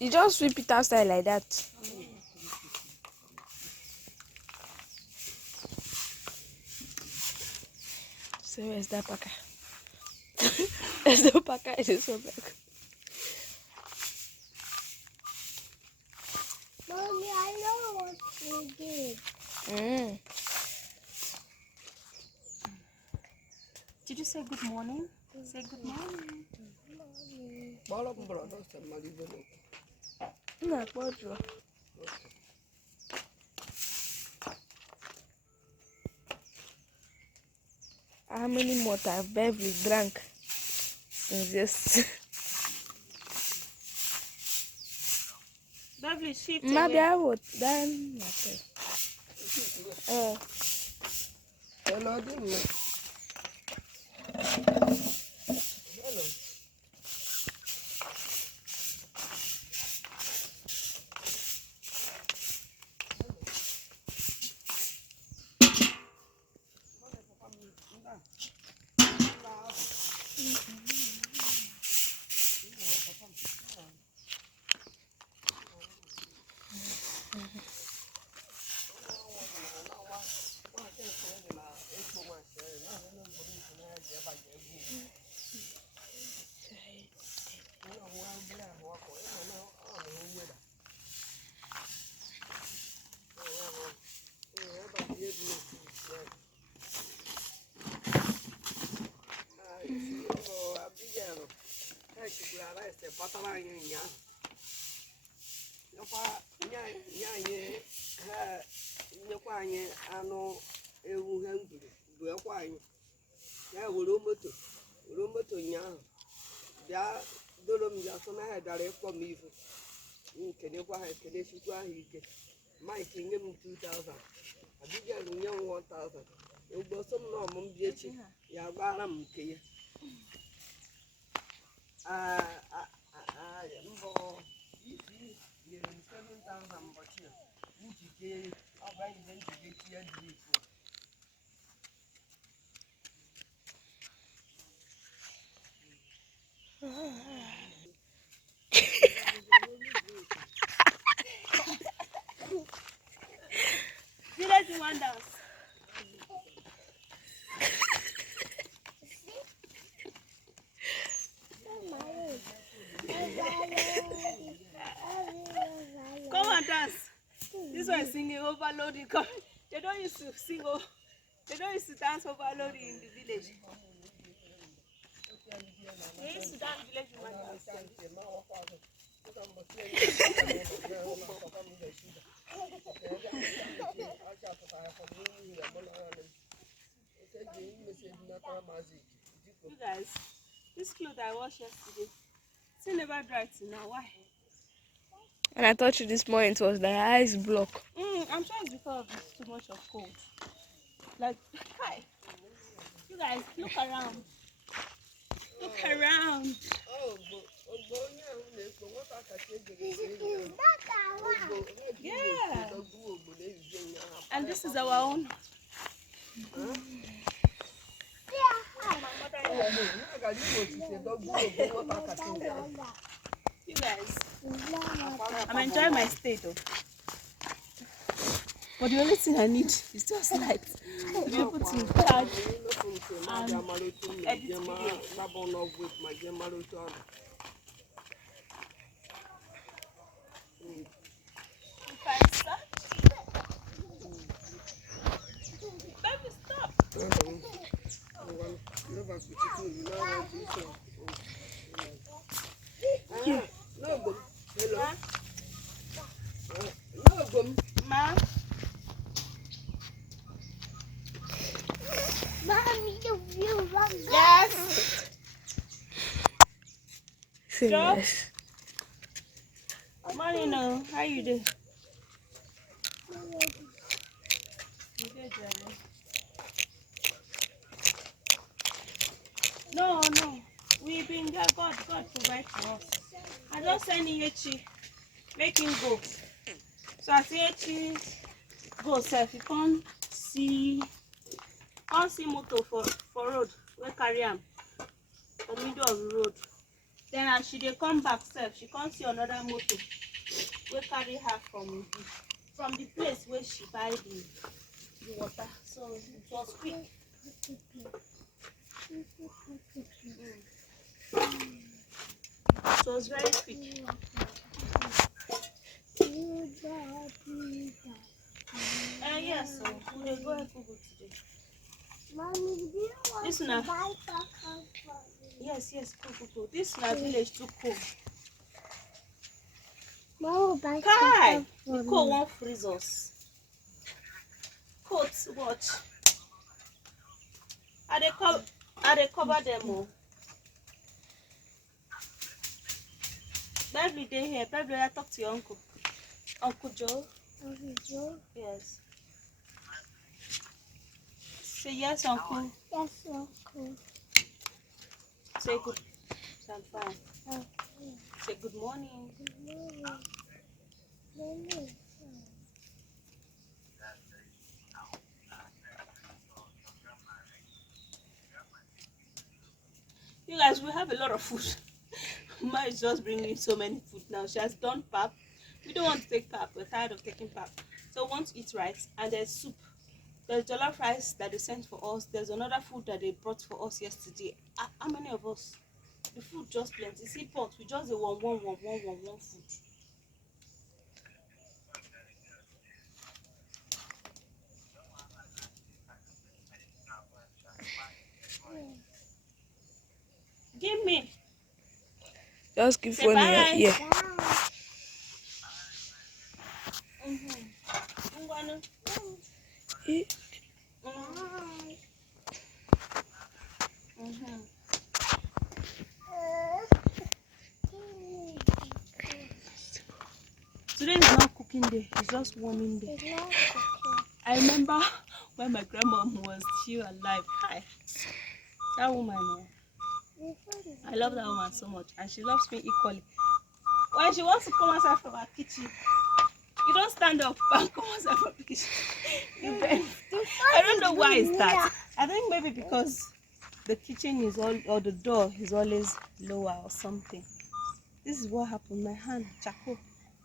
You just sweep it outside like that. So where's that packer? There's no packer in this one. Mommy, I know what we did. Did you say good morning? Say good morning. How many more have Beverly drank since this? Beverly, shift Maybe away. I would then. Mike give him 2,000. Abigail give him 1,000. You go some no mum beauty. Ya baram key. Mbo. You 7,000 but here. You I'll buy you then to get here. Village wonders. Come on, dance. This one is singing overloading. They don't used to sing. They don't used to dance overloading in the village. They used to dance village wonders. You guys, this clothes I washed yesterday, still never dried till now. Why? And I told you this morning it was the ice block. I'm sure it's because it's too much of cold. Like, hi. You guys, look around. Look around. Yeah. And this is our own. You guys, I'm enjoying my stay though. But the only thing I need is just light to be able to charge and edit video. If I start, baby, stop. Ma, Mommy, you run. yes. Yes. Morning, no. How you doing? No. We've been there. God provide for us. I just send Ihechi, make him go. So I say Ihechi go sef. You can't see motor for road. We carry him for middle of the road. Then as she dey come back sef, she come see another motor wey carry her from the place where she buy the water. So it was quick. It was very quick. Yes, so we dey go Ekugu today. Mommy, do you want This to na buy popcorn for me? yes, go. This na village too cold. Mom, buy Kai! popcorn for The me. cold won't freeze us. Coat, watch. I dey cover them all. Beverly dey here. Beverly, I talk to your uncle. Uncle Joe. Uncle Joe? Yes. Say yes, uncle. Yes, Uncle. Say good. I'm fine. Okay. Say good morning. Good morning. Morning. You guys, we have a lot of food. Ma is just bringing so many food now. She has done pap. We don't want to take pap. We're tired of taking pap. So we want to eat rice. And there's soup. There's jollof rice that they sent for us. There's another food that they brought for us yesterday. How many of us? The food just plenty. See pot. We just the one food. Give me. Just give Say one bye. here. Bye. Ngwanu. Eh, Bye. Today is not cooking day. It's just warming day. It's not cooking. I remember when my grandma was still alive. Hi. That woman, I love that woman so much, and she loves me equally. When she wants to come outside from her kitchen, you don't stand up and come outside from the kitchen. You bend. I don't know why it's that. I think maybe because the kitchen is all, or the door is always lower or something. This is what happened. My hand, charcoal.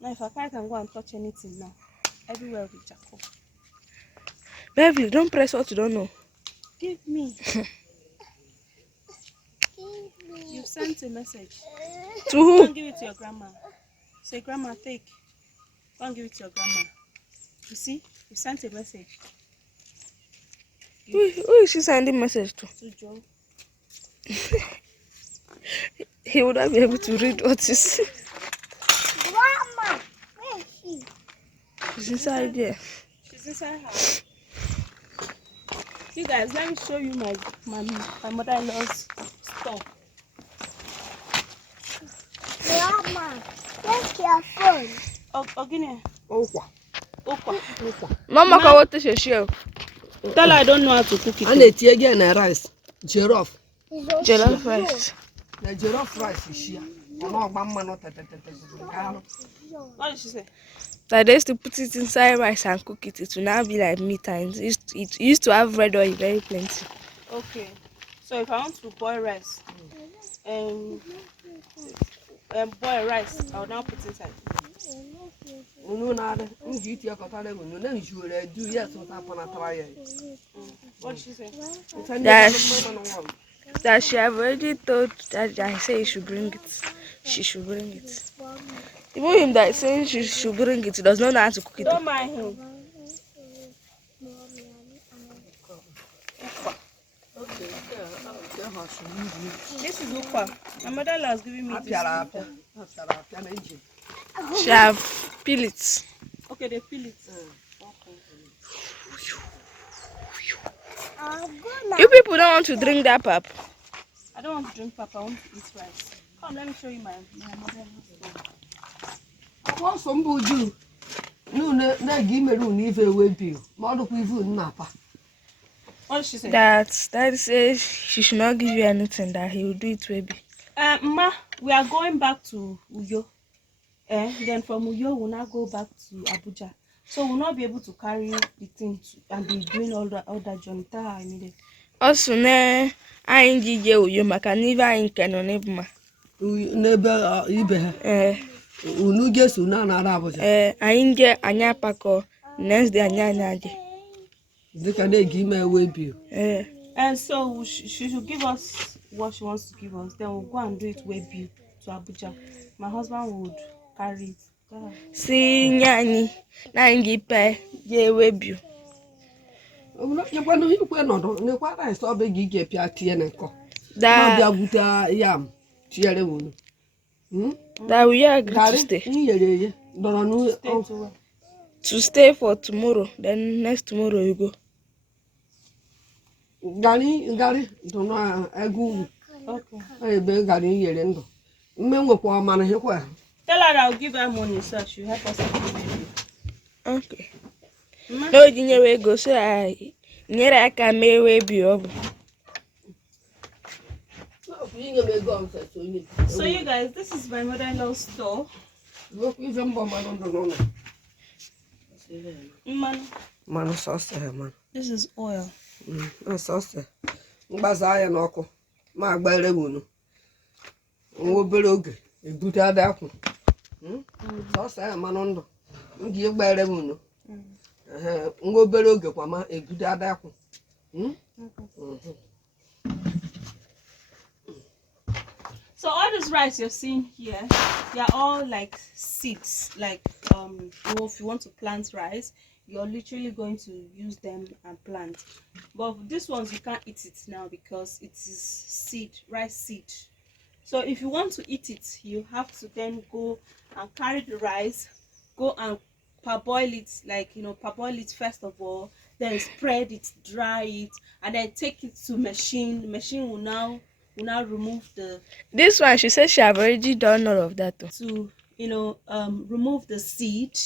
Now if I can go and touch anything now, everywhere will be charcoal. Beverly, don't press what you don't know. Give me. Give me. You sent a message. To Go who? and give it to your grandma. Say, grandma, take. Go and give it to your grandma. You see, you sent a message Who is she sending message to? to Joe. He would not be able to read what you say. Grandma, where is she? She's inside there. She's inside her. See, guys, let me show you my mother-in-law's stuff. Grandma, take your phone. Ogine. Okwa. Okwa. Mama, can what is your Tell her I don't know how to cook it. A na-eti ege na rice. Jollof. jollof rice? Na jollof rice shia. Ọnụ ọgba mmanụ tetetete. What did she say? That they used to put it inside rice and cook it. It will now be like meat, and it used to have red oil very plenty. Okay. So if I want to boil rice, boil rice, I will now put inside. Unu na-adị. Nji iti ọkọtara ego. Unu na-eji were edu ya sụta panatara ya. What did she say? That she have already told that I say he should bring it. She should bring it. Even him that saying she should bring it, he does not know how to cook it. Don't mind him. This is ukwa. My mother-in-law is giving me this. She have peel it. Okay, they peel it. You people don't want to drink that pap. I don't want to drink pap. I want to eat rice. Come, let me show you my mother-in-law. Akwọ sọ mbụ ju. Na-ege imere unu ife ewebi. Ma ọ dịkwa ife unu na-apa. What did she say? That says she should not give you anything, that he will do it maybe. Ma, we are going back to Uyo. Then from Uyo, we'll now go back to Abuja. So we'll not be able to carry the thing and be doing all that journey. Tell her I needed. Also, ne, I ain't you maka niva in canonibma. n'ebe ibe ha unu jesu na anara abụja anyị nje anyị apakọ next day anyị aje dịka na-eji ime ewe bi. And so she should give us what she wants to give us. Then we'll go and do it way bill to Abuja. My husband would carry it. si nye anyị na anyị ga-ipe je ewe bi nyekwanụ ikwe nọdụ nekwa rice ọbụ gị ije pịa tie na nkọ da bịa bute yam tinyere wunu that we agree to garị stay nyere eye dọrọ Stay to work. to stay for tomorrow, then next tomorrow you go. garị dụnụ ego ugwu Okay. ebe garị nyere ndụ mme nwekwa ọmana hekwa Tell her I'll give her money so she'll help us to maybe. Okay. No, you never go so I near I can make way be over. So you guys, this is my mother-in-law's store. Mmanụ sọsọ man. This is oil. Sọsọ mgbaza ya n'ọkụ ma agbere wunu nwa obere oge ebute adakwụ sọsọ ya mmanụ ndụ ndị gbere wunu nwa obere oge kwa ma ebute adakwụ. So all this rice you're seeing here, they are all like seeds. Like if you want to plant rice, you're literally going to use them and plant. But these ones you can't eat it now because it is seed, rice seed. So if you want to eat it, you have to then go and carry the rice, go and parboil it, like parboil it first of all, then spread it, dry it, and then take it to machine. The machine will now remove the This one, she said she have already done all of that. to remove the seed.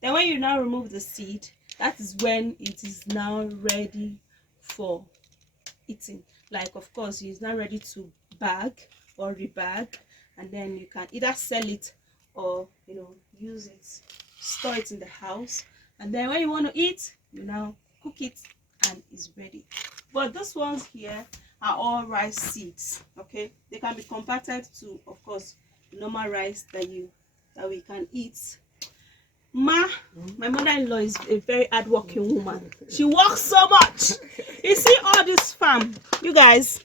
Then when you now remove the seed, that is when it is now ready for eating. Like, of course, it's now ready to bag or rebag, and then you can either sell it or use it, store it in the house, and then when you want to eat, you now cook it and it's ready. But these ones here are all rice seeds. Okay, they can be converted to, of course, normal rice that we can eat. My mother-in-law is a very hardworking woman. She works so much. You see all this farm, you guys.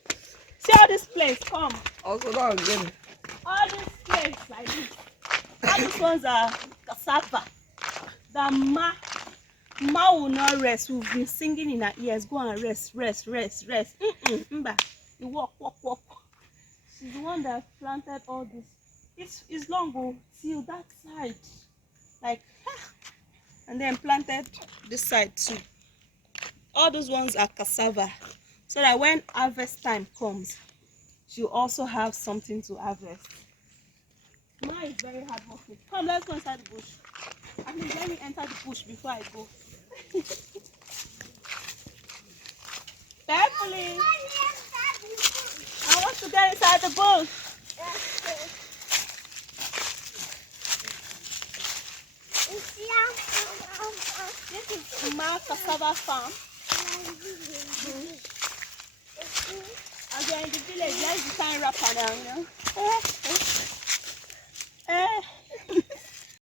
See all this place. Come. Also not again. All this place like this. All these ones are cassava. The ma will not rest. We've been singing in her ears. Go and rest. Mba. You walk. She's the one that planted all this. It's long till that side. Like, and then planted this side too. All those ones are cassava, so that when harvest time comes, she'll also have something to harvest. Ma is very hardworking. Come, let's go inside the bush. At least let me enter the bush before I go. Carefully. I want to get inside the bush. This is Ma cassava farm. As you're in the village, let's design rapper now,